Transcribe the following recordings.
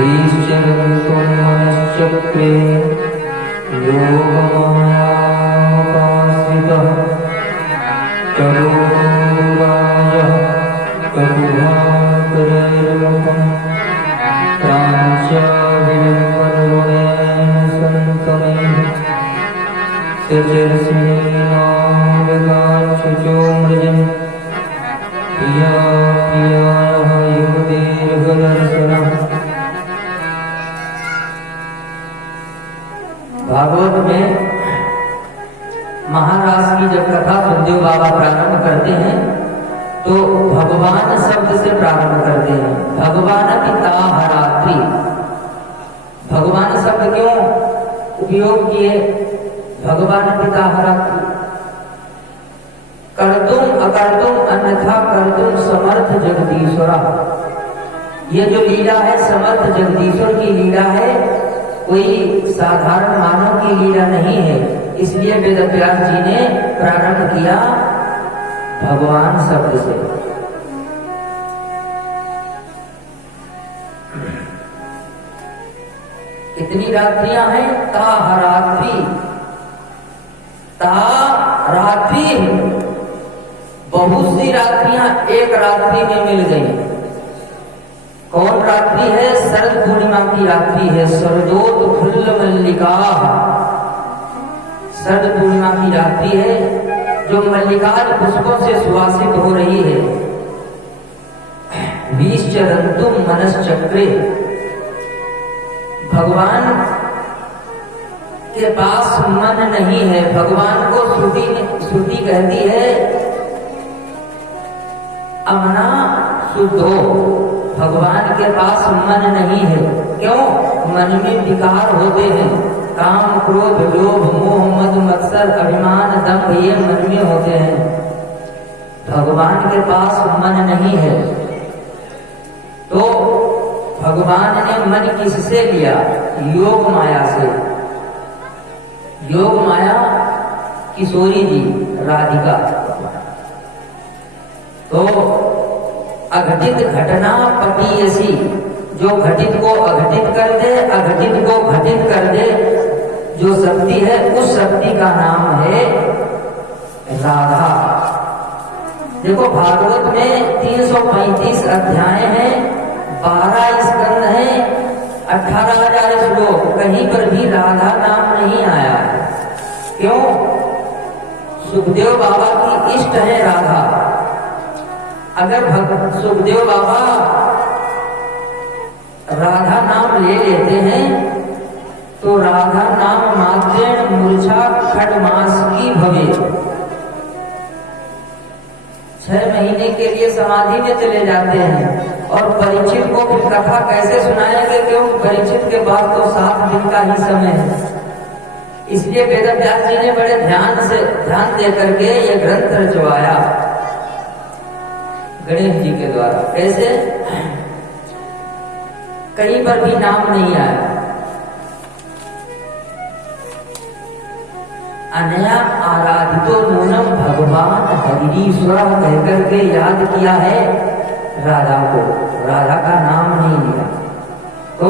ईश्वरं मनश्चक्रे योगमायापाश्रितः करोरायः ककुभाकरैर्मुखं प्राञ्चाभिलम्बनरुणेन सन्तमैः सचरस्मिनामृगाच्छुचोमृजन् प्रिया प्रियाः युवतीर्हदर्शनः। भागवत में महाराज की जब कथा सुखदेव बाबा प्रारंभ करते हैं तो भगवान शब्द से प्रारंभ करते हैं। भगवान पिता हरात्रि, भगवान शब्द क्यों उपयोग किए? भगवान पिता हरात्रि, कर्तुम अकर्तुम अन्यथा कर्तुम समर्थ जगदीश्वर। ये जो लीला है समर्थ जगदीश्वर की लीला है, कोई साधारण मानव की लीला नहीं है। इसलिए वेदव्यास जी ने प्रारंभ किया भगवान शब्द से। कितनी रात्रियां हैं? ताहरात्रि, तारात्रि, बहुत सी रात्रियां एक रात्रि में मिल गई। कौन रात्रि है? शरद पूर्णिमा की रात्रि है। शरदोत्फुल्ल मल्लिका, शरद पूर्णिमा की रात्रि है जो मल्लिका पुष्पों से सुवासित हो रही है। विश्चरन्तुम मनश्चक्रे, भगवान के पास मन नहीं है। भगवान को श्रुति कहती है अमना शुद्धो, भगवान के पास मन नहीं है। क्यों? मन में विकार होते हैं, काम क्रोध लोभ मोह मद मत्सर अभिमान दंभ, ये मन में होते हैं। भगवान के पास मन नहीं है। तो भगवान ने मन किससे लिया? योग माया से। योग माया किशोरी जी राधिका। तो अघटित घटना पटीयसी, जो घटित को अघटित कर दे, अघटित को घटित कर दे, जो शक्ति है उस शक्ति का नाम है राधा। देखो भागवत में 335 अध्याय हैं, 12 स्कंद हैं, 18,000 श्लोक, कहीं पर भी राधा नाम नहीं आया। क्यों? सुखदेव बाबा की इष्ट है राधा। अगर सुखदेव बाबा राधा नाम ले लेते हैं तो राधा नाम मात्रेण मूर्छा खडमास की भवे, 6 महीने के लिए समाधि में चले जाते हैं। और परीक्षित को फिर कथा कैसे सुनाएंगे? क्यों? परीक्षित के बाद तो 7 दिन का ही समय है। इसलिए वेदव्यास जी ने बड़े ध्यान दे करके ये ग्रंथ रचवाया गणेश जी के द्वारा। कैसे? कहीं पर भी नाम नहीं आया। अनया आराधितो नूनम भगवान हरिश्वर कहकर के याद किया है राधा को, राधा का नाम नहीं लिया। तो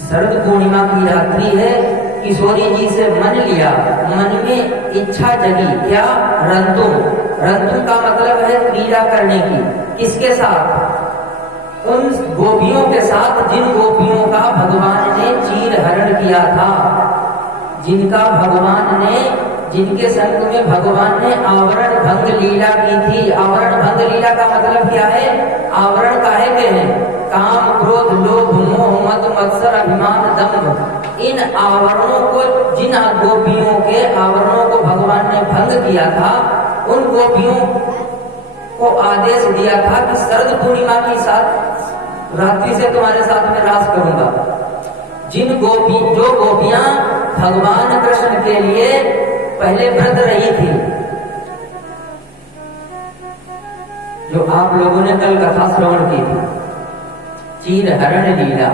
शरद पूर्णिमा की रात्रि है, किशोरी जी से मन लिया, मन में इच्छा जगी। क्या? रंतुम, रंतुम का मतलब है क्रीड़ा करने की। किसके साथ? उन गोपियों के साथ जिन गोपियों का भगवान ने चीर हरण किया था, जिनका भगवान ने, जिनके संग में भगवान ने आवरण भंग लीला की थी। आवरण भंग लीला का मतलब क्या है? आवरण काहे के हैं? काम क्रोध लोभ मोह मद मत्सर अभिमान दंभ, इन आवरणों को, जिन गोपियों के आवरणों को भगवान ने भंग किया था, उन गोपियों को आदेश दिया था कि शरद पूर्णिमा की साथ रात्रि से तुम्हारे साथ में रास करूंगा। जो गोपियां भगवान कृष्ण के लिए पहले व्रत रही थी, जो आप लोगों ने कल कथा श्रवण की थी, चीर हरण लीला,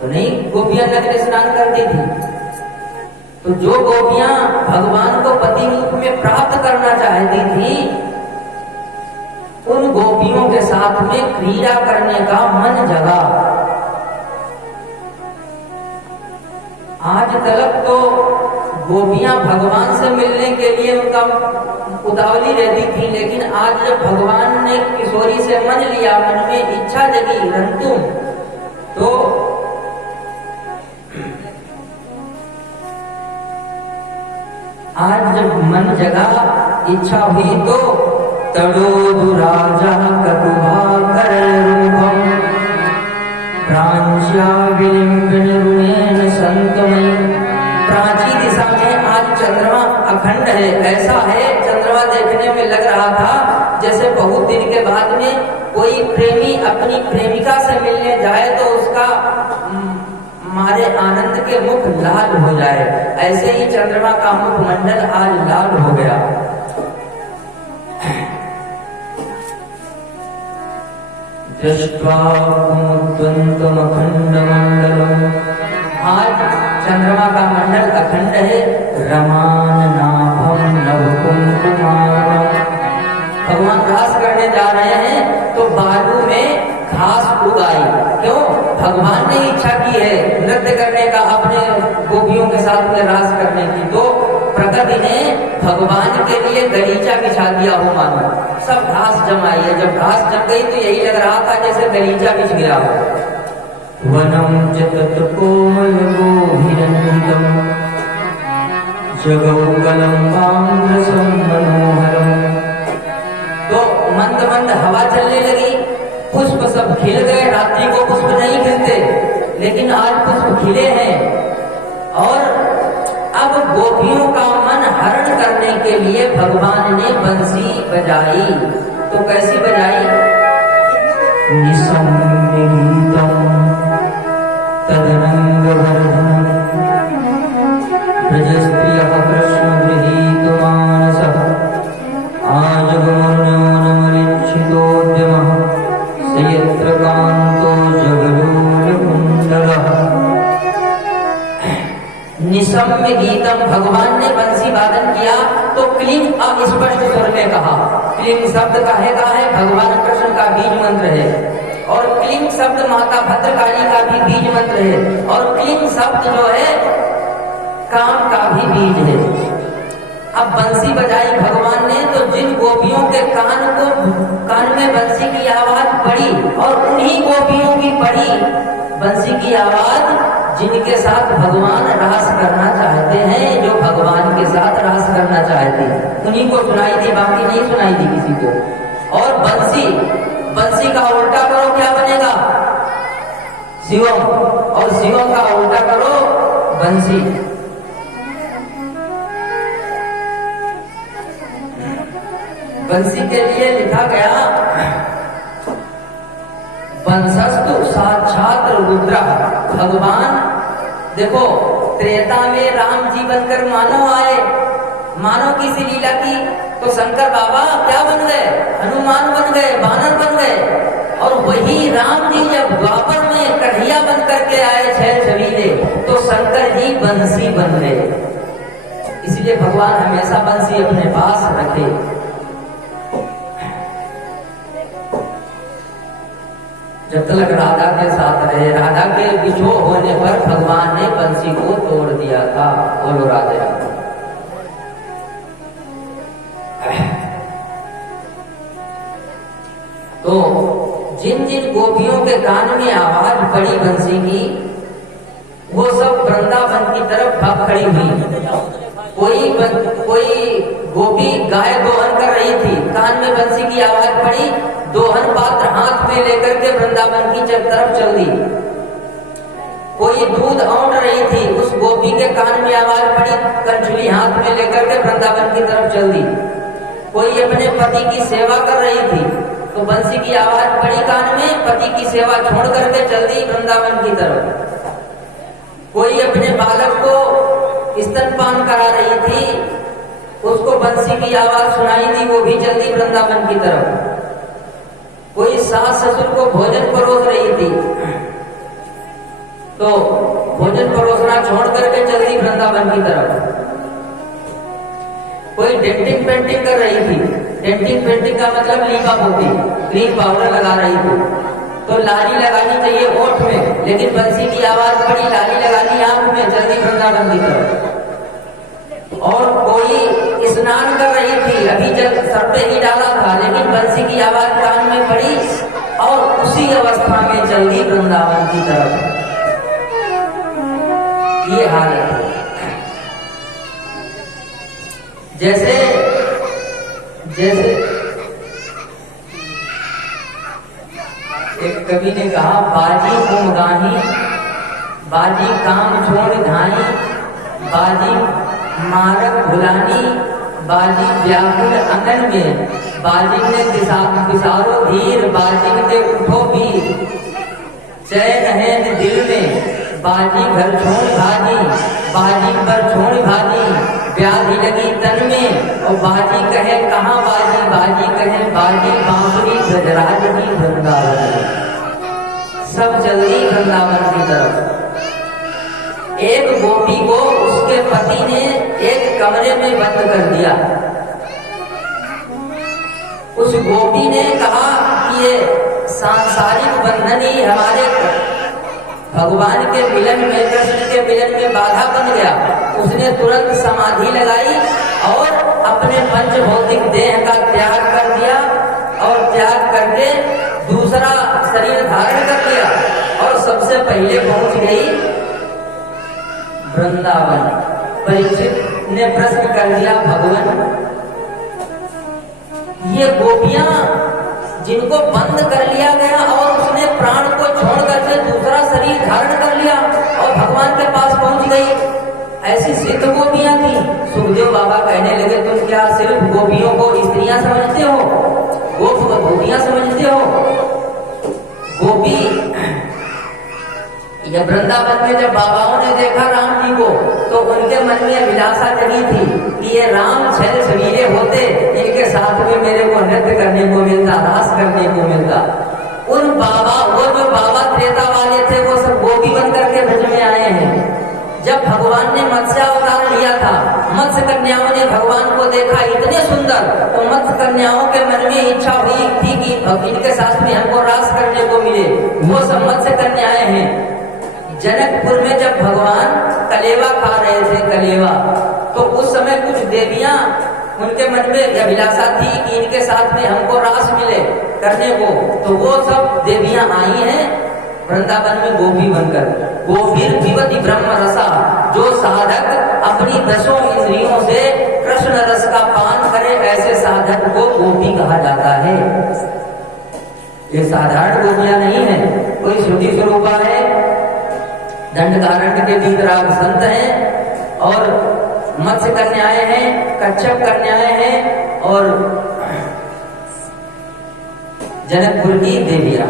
तो नहीं गोपियां नग्न स्नान करती थी। तो जो गोपियां भगवान को पति रूप में प्राप्त करना चाहती थी, उन गोपियों के साथ में क्रीड़ा करने का मन जगा। आज तक तो गोपियां भगवान से मिलने के लिए उनका उतावली रहती थी, लेकिन आज जब भगवान ने किशोरी से मन लिया, मन में इच्छा जगी रंतुम, तो आज जब मन जगा, इच्छा हुई, तो तड़ोदु राजा कटुभाकर रूपम प्रांच्या विलिंबिन रुमेन संतमयी। प्राची दिशा में आज चंद्रमा अखंड है। ऐसा है, चंद्रमा देखने में लग रहा था जैसे बहुत दिन के बाद में कोई प्रेमी अपनी प्रेमिका से मिलने जाए तो उसका मारे आनंद के मुख लाल हो जाए। ऐसे ही चंद्रमा का मुखमंडल आज लाल हो गया। दृष्ट्वा कुमुद्वन्तम् अखण्डमण्डलम्, आज चंद्रमा का मंडल अखंड है। रमान नाभम नवकुंकुमाभम, भगवान रास करने जा रहे हैं तो बाजू में घास उगाई। क्यों? भगवान ने इच्छा की है नृत्य करने का, अपने गोपियों के साथ में रास करने की, तो प्रकृति ने भगवान के लिए गलीचा बिछा दिया हो, मानो सब घास जमाई है। जब घास जम गई तो यही लग रहा था जैसे गलीचा बिछ गिरा हो। वनम च तत् कोमल गोभिरंजितम जगौकलम कांग्रसम मनोहरम, तो मंद मंद हवा चलने लगी, पुष्प सब खिल गए। रात्रि को पुष्प नहीं खिलते, लेकिन आज पुष्प खिले हैं। और अब गोपियों का मन हरण करने के लिए भगवान ने बंसी बजाई। तो कैसी बजाई? निसम्य गीतम तदनंग वर्धनम ब्रजस्त्रियः कृष्ण गृहीत मानसः आजगमन्यो नमलिच्छितोद्यमः सयत्र कान्तो जगलोलकुण्डलः। निसम्य गीतम, भगवान ने बंसी वादन किया तो क्लीन अस्पष्ट स्वर में कहा। क्लीन शब्द काहेगा है? भगवान कृष्ण का बीज मंत्र है। और क्लीन शब्द माता भद्रकाली का भी बीज मंत्र है। और क्लीन शब्द जो है काम का भी बीज है। अब बंसी बजाई भगवान ने, तो जिन गोपियों के कान में बंसी की आवाज पड़ी, और उन्हीं गोपियों की पड़ी बंसी की आवाज जिनके साथ भगवान रास करना चाहते हैं, जो भगवान के साथ रास करना चाहते हैं, उन्हीं को सुनाई दी, बाकी नहीं सुनाई दी किसी को। और बंसी का उल्टा करो, क्या बनेगा? शिवम। और शिवम का उल्टा करो, बंसी। बंसी के लिए लिखा गया वंशस्तु साक्षात रुद्र। भगवान देखो, त्रेता में राम जी बनकर मानव आए, मानव की सी लीला की, तो शंकर बाबा क्या बन गए? हनुमान बन गए, बानर बन गए। और वही राम जी जब द्वापर में कन्हैया बन करके आए, छह छबीले, तो शंकर जी बंसी बन गए। इसलिए भगवान हमेशा बंसी अपने पास रखे। जब तक राधा के साथ रहे, राधा के बिछो होने पर भगवान ने बंसी को तोड़ दिया था। बोलो राधे राधे। तो जिन जिन गोपियों के कान में आवाज पड़ी बंसी की, वो सब वृंदावन की तरफ भाग खड़ी हुई। कोई गोपी गाय दोहन कर रही थी, कान में बंसी की आवाज पड़ी, दोहन पात्र हाथ में लेकर के वृंदावन की तरफ चल दी। कोई दूध औंध रही थी, उस गोपी के कान में आवाज पड़ी, कंचुली हाथ में लेकर के वृंदावन की तरफ चल दी। कोई अपने पति की सेवा कर रही थी, तो बंसी की आवाज पड़ी कान में, पति की सेवा छोड़ करके चल दी वृंदावन की तरफ। कोई अपने बालक को स्तनपान करा रही थी, उसको बंसी की आवाज सुनाई दी, वो भी चल दी वृंदावन की तरफ। कोई सास ससुर को भोजन परोस रही थी, तो भोजन परोसना छोड़ करके चल दी वृंदावन की तरफ। कोई डेंटिंग पेंटिंग कर रही थी, डेंटिंग पेंटिंग का मतलब लीपा पोती, क्रीम पाउडर लगा रही थी, तो लाली लगानी चाहिए ओठ में, लेकिन बंसी की आवाज पड़ी, लाली लगा ली आंख में, जल्दी वृंदावन की तरफ। और कोई स्नान कर रही थी, अभी जब सर पे ही डाला था, लेकिन बंसी की आवाज कान में पड़ी और उसी अवस्था में जल्दी वृंदावन की तरफ। ये हालत है। जैसे जैसे एक कवि ने कहा, बाजी कुम गाही, बाजी काम छोड़ धाई, बाजी मारक भुलानी, बाजी व्याकुल अंगन में, बाजी ने पिसारो धीर, बाजी ने उठो वीर, चैन है दिल में, बाजी घर छोड़ भाजी, बाजी पर छोड़ भाजी, व्याधि लगी तन में, और बाजी कहे कहाँ बाजी, बाजी कहे बाजी बांसुरी ब्रजराज की वृंदावन, सब जल्दी वृंदावन की तरफ। एक गोपी को उसके पति ने एक कमरे में बंद कर दिया। उस गोपी ने कहा कि ये सांसारिक बंधन ही हमारे भगवान के मिलन में, कृष्ण के मिलन में बाधा बन गया। उसने तुरंत समाधि लगाई और अपने पंच भौतिक देह का त्याग कर दिया, और त्याग करके दूसरा शरीर धारण कर लिया, और सबसे पहले पहुंच गई वृंदावन। परीक्षित ने प्रश्न कर दिया, भगवान ये गोपियां जिनको बंद कर लिया गया और उसने प्राण को छोड़ करके दूसरा शरीर धारण कर लिया और भगवान के पास पहुंच गई, ऐसी सिद्ध गोपियां थी। सुखदेव बाबा कहने लगे, तुम क्या सिर्फ गोपियों को स्त्रियां समझते हो, गोप को गोपियां समझते हो? गोपी ये वृंदावन में जब बाबाओं ने देखा राम जी को, तो उनके मन में अभिलाषा जगी थी कि ये राम छैल छबीले होते, इनके साथ में मेरे को नृत्य करने को मिलता, रास करने को मिलता। उन बाबा, वो जो बाबा त्रेता वाले थे, वो सब गोपी बन करके ब्रज में आए हैं। जब भगवान ने मत्स्य अवतार लिया था, मत्स्य कन्याओं ने भगवान को देखा इतने सुंदर, तो मत्स्य कन्याओं के मन में इच्छा हुई थी कि इनके साथ में हमको रास करने को मिले। वो सब मत्स्य कन्याएं हैं। जनकपुर में जब भगवान कलेवा खा रहे थे, कलेवा, तो उस समय कुछ देवियां, उनके मन में अभिलाषा थी कि इनके साथ में हमको रास मिले करने को, तो वो सब देवियां आई हैं वृंदावन में गोपी बनकर। गोपीर जीवति ब्रह्म रसा, जो साधक अपनी 10 इंद्रियों से कृष्ण रस का पान करे, ऐसे साधक को गोपी कहा जाता है। ये साधारण गोपियां नहीं है, कोई श्रुति स्वरूपा है, दंडकारण्य के वितराग संत हैं, और मत्स्य कन्याएं हैं, कच्छप कन्याएं हैं, और जनकपुर की देवियां।